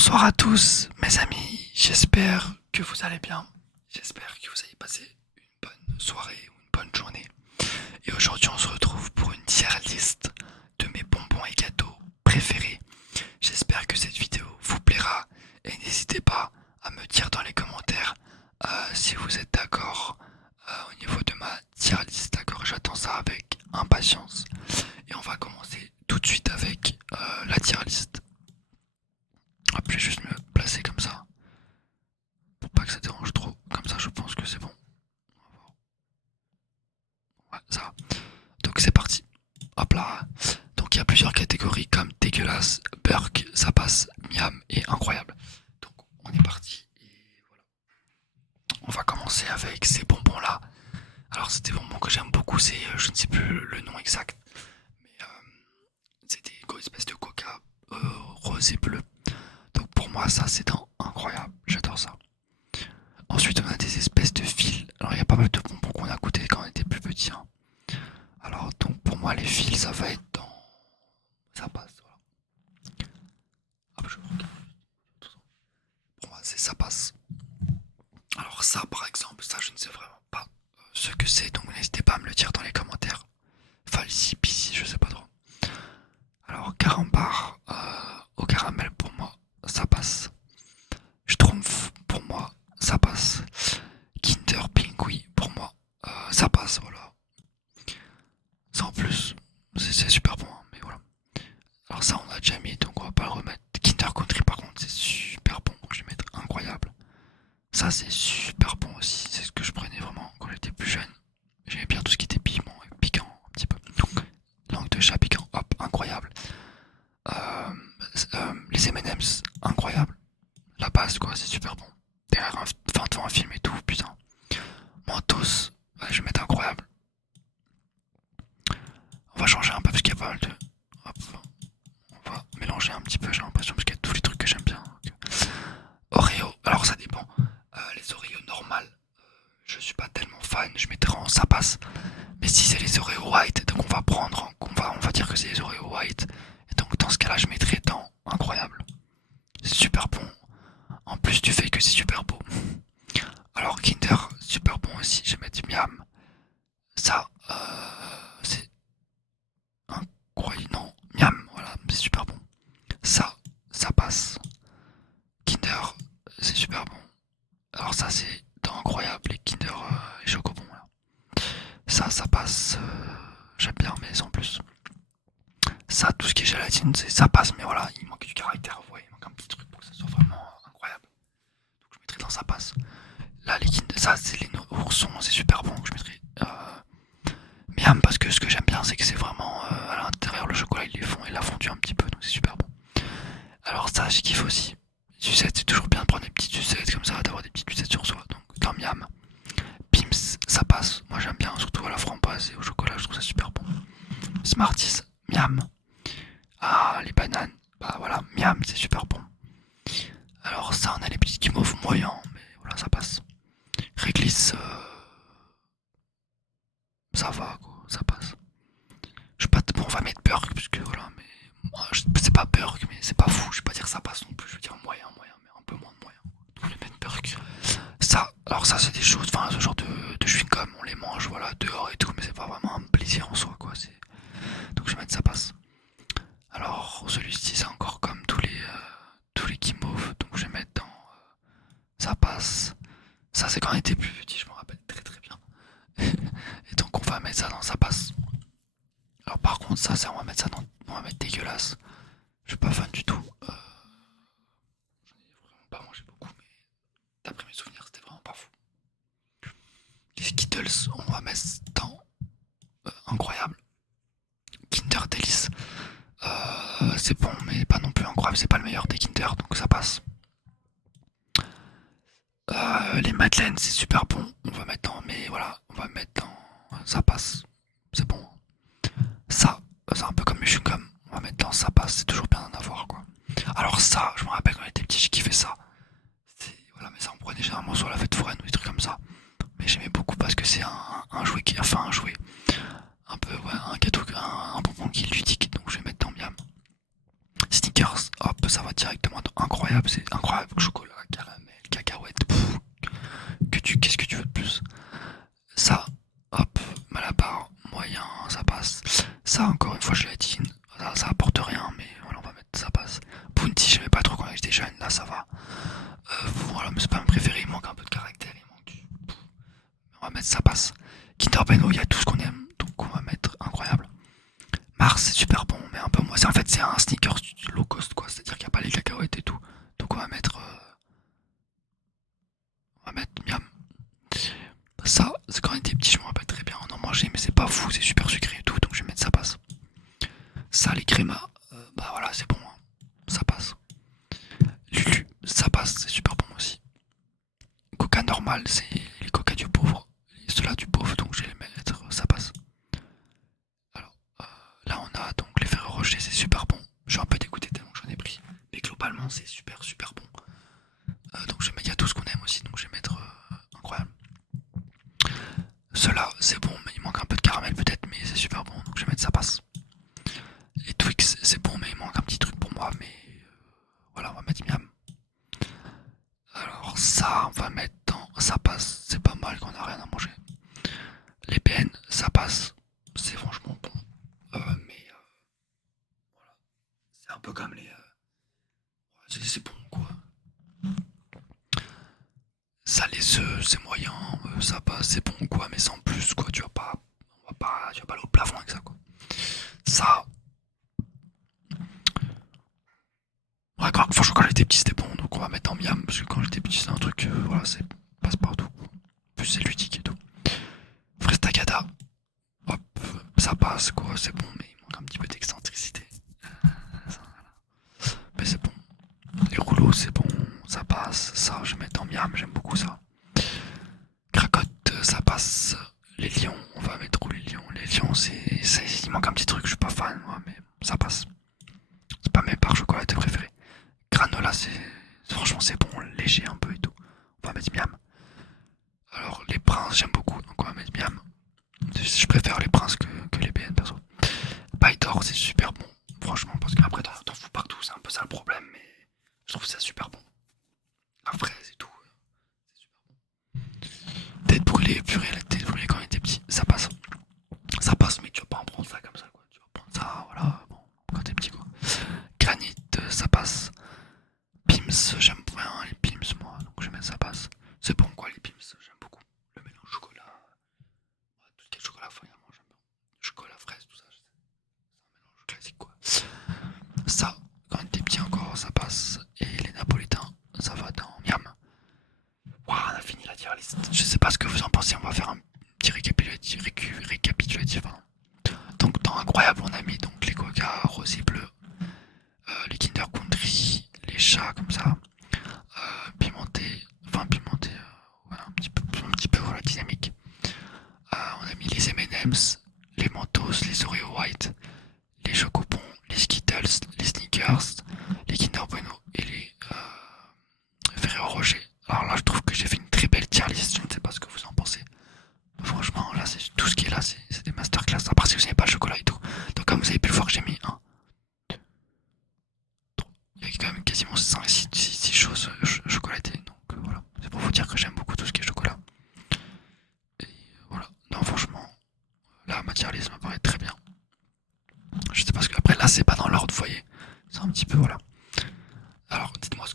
Bonsoir à tous, mes amis. J'espère que vous allez bien. J'espère que vous avez passé une bonne soirée ou une bonne journée. Et aujourd'hui, on se retrouve pour une tier list de mes bonbons et gâteaux préférés. J'espère que cette vidéo vous plaira et n'hésitez pas à me dire dans les commentaires si vous êtes d'accord au niveau de ma tier list. D'accord, j'attends ça avec impatience. Et on va commencer tout de suite avec la tier list. Hop, je vais juste me placer comme ça, pour pas que ça dérange trop. Comme ça, je pense que c'est bon. Ouais, ça va. Donc c'est parti. Hop là. Donc il y a plusieurs catégories comme dégueulasse, burk, ça passe, miam et incroyable. Donc on est parti. Et voilà. On va commencer avec ces bonbons là. Alors c'est des bonbons que j'aime beaucoup. C'est, je ne sais plus le nom exact, mais c'est des espèces de coca rose et bleu. Donc pour moi ça c'est incroyable. J'adore ça. Ensuite, on a des espèces de fils. Alors, il y a pas mal de bonbons qu'on a goûté quand on était plus petit, hein. Alors, donc, pour moi, les fils, ça va être dans. Ça passe, voilà. Hop, je regarde. Pour moi, c'est ça passe. Alors, ça, par exemple, ça, je ne sais vraiment pas ce que c'est. Donc, n'hésitez pas à me le dire dans les commentaires. Falsi, pissi, je sais pas trop. Alors, carambar au caramel, pour moi, ça passe. Schtroumpf, pour moi, ça passe. Kinder Pingui, pour moi, ça passe, voilà. Sans plus, c'est super bon, hein, mais voilà. Alors ça, on a déjà mis, donc on va pas le remettre. Kinder Country, par contre, c'est super bon, je vais mettre incroyable. Ça, c'est super bon aussi, c'est ce que je prenais vraiment quand j'étais plus jeune. J'aimais bien tout ce qui était piment et piquant, un petit peu. Donc, langue de chat piquant, hop, incroyable. Les M&M's, incroyable. La base, quoi, c'est super bon. Derrière devant un film et tout, putain. Mentos, ouais, je vais mettre incroyable. On va changer un peu parce qu'il y a pas mal de. Hop. On va mélanger un petit peu, j'ai l'impression, parce qu'il y a tous les trucs que j'aime bien. Oreo, alors ça dépend. Les Oreo normales, je suis pas tellement fan, je mettrai en ça passe. Mais si c'est les Oreo white, donc on va prendre, on va dire que c'est les Oreo white. Et donc dans ce cas-là, je mettrai dans incroyable. C'est super bon. En plus du fait que c'est super beau. Alors Kinder, super bon aussi, je vais mettre miam. Ça, c'est incroyable. Non, miam, voilà, c'est super bon. Ça passe. Kinder, c'est super bon. Alors ça c'est dans incroyable les Kinder et Chocobon là. Ça passe. J'aime bien mais sans plus. Ça, tout ce qui est gélatine, ça passe, mais voilà, il manque du caractère, vous voyez, il manque un petit truc pour que ça soit vraiment incroyable. Donc je mettrai dans ça passe. Là les Kinder, ça c'est les oursons, c'est super bon, donc je mettrai miam parce que ce que j'aime bien c'est que c'est vraiment à l'intérieur le chocolat ils les font et l'a fondu un petit peu, donc c'est super bon. Alors ça je kiffe aussi. Sucettes, c'est toujours bien de prendre des petites sucettes comme ça, d'avoir des petites sucettes sur soi. Donc dans miam. Pims, ça passe. Moi j'aime bien, surtout à la framboise et au chocolat, je trouve ça super bon. Smarties, miam. Ah, les bananes, bah voilà, miam, c'est super bon. Alors ça, on a les petits guimauves moyens, mais voilà, ça passe. Réglisse, ça va quoi, ça passe. Je sais pas, bon, on va mettre Burk, puisque voilà, mais c'est pas Burk, mais c'est pas fou, je vais pas dire ça passe non plus, je veux dire moyen, mais un peu moins de moyen. Donc je vais mettre Burk. Ça, alors ça c'est des choses, enfin ce genre de chewing-gum, on les mange voilà dehors et tout, mais c'est pas vraiment un plaisir en soi quoi. Donc je vais mettre ça passe. Alors celui-ci c'est encore comme tous les guimauves, donc je vais mettre dans ça passe. Ça c'est quand on était plus petit, je me rappelle très très bien. Et donc on va mettre ça dans ça passe. Alors par contre ça on va mettre ça dans, on va mettre dégueulasse. Je suis pas fan du tout. J'en ai vraiment pas mangé beaucoup, mais d'après mes souvenirs c'était vraiment pas fou. Les Skittles, on va mettre dans incroyable. Kinder Delice, c'est bon, mais pas non plus incroyable. C'est pas le meilleur des Kinder, donc ça passe. Les Madeleines, c'est super bon. On va mettre dans, mais voilà, on va mettre dans, ça passe. C'est bon. Ça, c'est un peu comme les chewing-gums. On va mettre dans, ça passe. C'est toujours bien d'en avoir, quoi. Alors ça, je me rappelle quand j'étais petit, j'ai kiffé ça. Voilà, mais ça on prenait généralement sur la fête foraine ou des trucs comme ça. Mais j'aimais beaucoup parce que c'est un jouet qui, enfin un jouet, un peu ouais, un gâteau, un bonbon qui est ludique, donc je vais mettre dans miam. Sneakers, hop, ça va directement dans incroyable. incroyable, c'est incroyable. Chocolat, caramel, cacahuète, qu'est-ce que tu veux de plus? Ça, hop, Malabar, moyen, ça passe. Ça, encore une fois, je l'ai dit, ça apporte rien, mais voilà, on va mettre ça passe. Bounty, j'aimais pas trop quand j'étais jeune, là ça va. Voilà, mais c'est pas mon préféré, il manque un peu de caractère, il manque du. On va mettre ça passe. Kinder Bueno, il y a tout ce qu'on aime, donc on va mettre incroyable. Mars, c'est super bon, mais un peu moins. En fait, c'est un sneaker low cost, quoi, c'est-à-dire qu'il n'y a pas les cacahuètes et tout. Donc on va mettre miam. Ça, c'est quand on était petit, je me rappelle très bien, on en mangeait, mais c'est pas fou, c'est super sucré et tout, donc je vais mettre ça passe. Ça, les crémas, bah voilà, c'est bon, hein. Ça passe. Lulu, ça passe, c'est super bon aussi. Coca normal, c'est les coca du pauvre. Et ceux-là du pauvre, donc je vais les mettre, ça passe. Alors, là on a donc les Ferrero Rocher, c'est super bon. Je suis un peu dégoûté tellement que j'en ai pris. Mais globalement, c'est super super bon. Donc je vais mettre, il y a tout ce qu'on aime aussi, donc je vais mettre incroyable. Ceux-là, c'est bon, mais il manque un peu de caramel peut-être, mais c'est super bon, donc je vais mettre ça passe. Les Twix, c'est bon, mais il manque un petit truc pour moi, mais voilà, on va mettre miam. Alors ça, on va mettre dans... Ça passe, c'est pas mal qu'on a rien à manger. Les PN, ça passe, c'est franchement bon. Mais voilà, c'est un peu comme les... c'est bon quoi. Ça les œufs, c'est moyen, ça passe, c'est bon quoi, mais sans plus quoi, tu vas pas aller au plafond avec ça quoi. Ça, ouais, franchement quand j'étais petit c'était bon, donc on va mettre en miam, parce que quand j'étais petit c'est un truc, voilà, c'est passe partout. En plus c'est ludique et tout. Frestagada, hop, ça passe quoi, c'est bon, mais il manque un petit peu d'excentricité. Mais c'est bon. Les rouleaux, c'est bon, ça passe. Ça, je vais mettre en miam, j'aime beaucoup ça. Cracotte, ça passe. Les lions, on va mettre où les lions? Les lions, il manque un petit truc, je suis pas fan, moi, mais ça passe. C'est pas mes barres chocolatées préférées. Granola, franchement, c'est bon, léger un peu et tout. On va mettre miam. Alors, les princes, j'aime beaucoup, donc on va mettre miam. Je préfère les princes que les BN, perso. Paille d'or, c'est super bon, franchement, parce qu'après, t'en fous partout, c'est un peu ça le problème, mais je trouve ça super bon. La fraise et tout, c'est super bon. Tête brûlée, purée, la tête brûlée quand on était petit, ça passe. Ça passe, mais tu vas pas en prendre ça comme ça, quoi. Tu vas prendre ça, voilà, bon, quand t'es petit, quoi. Granit, ça passe. Pims, j'aime bien les Pims, moi, donc je vais mettre ça passe. C'est bon, quoi, les Pims, j'aime beaucoup. Le mélange chocolat, tout ce qui est chocolat feuille, moi, j'aime bien. Chocolat, fraise, tout ça, c'est un mélange classique, quoi. Ça, quand on était petit encore, ça passe. Et les napolitains, ça va dans miam. Wow, on a fini la tier list. Je sais pas ce que vous en pensez, on va faire un petit récapitulatif. Pardon. Donc dans Incroyable, on a mis donc les Coca rosé bleu, les Kinder Country, les chats comme ça, pimenté, voilà, un petit peu voilà, dynamique. On a mis les M&M's, les Mentos, les Oreo White, les Chocobons, les Skittles, les Snickers, les Kinder Bueno et les Ferrero Rocher. Alors là, je trouve que j'ai fait une très belle tier list. Je ne sais pas ce que vous en pensez. Franchement, là, c'est tout ce qui est là, c'est des masterclass. À part si vous n'aimez pas le chocolat et tout. Donc, comme vous avez pu le voir, j'ai mis un. Il y a quand même quasiment 5-6 choses chocolatées. Donc, voilà. C'est pour vous dire que j'aime beaucoup tout ce qui est chocolat. Et voilà. Non, franchement, là, ma tier list me paraît très bien. Je sais pas ce que. Après, là, c'est pas dans l'ordre, vous voyez. C'est un petit peu, voilà. Alors, dites-moi ce